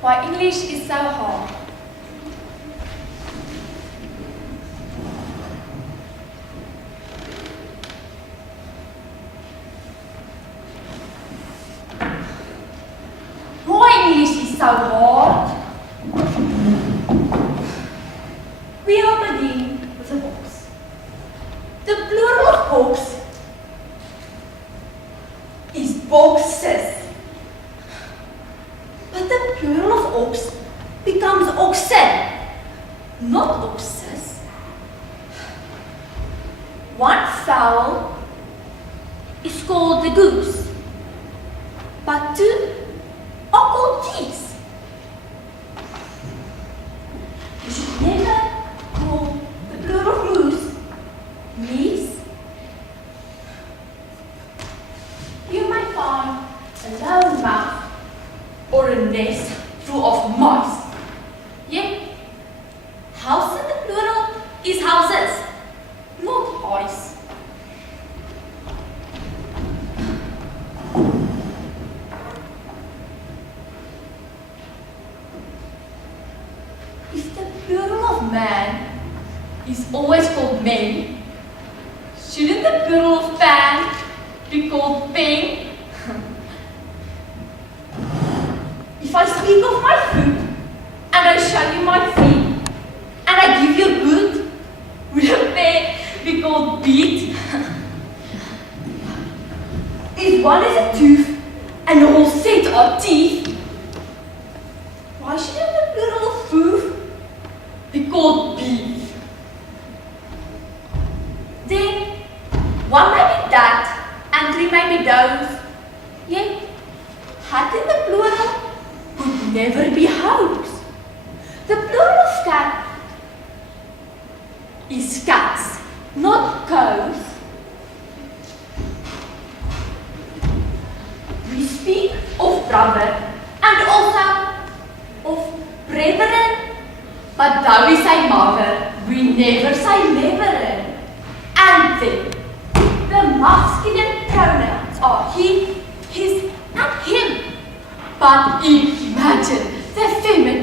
Why English is so hard. Why English is so hard? We will begin with a box. The plural of box is boxes. But the plural of ox becomes oxen, not oxes. One fowl is called the goose, but two are called geese. You should never call the plural of moose meese. You might find a lone mouse or a nest full of mice. Yet, house in the plural is houses, not mice. If the plural of man is always called men, shouldn't the plural of pan be called pen? If I speak of my food, and I show you my feet, and I give you a boot, will a pair be called beat? If one is a tooth, and the whole set are teeth, why shouldn't the plural of hoof be called beef? Then, one may be that, and three may be those, yet, hat in the plural would never be house. The plural of cat is cats, not cows. We speak of brother and also of brethren, but though we say mother, we never say neverin. And then, the masculine pronouns are he, his, and him. But imagine the feminine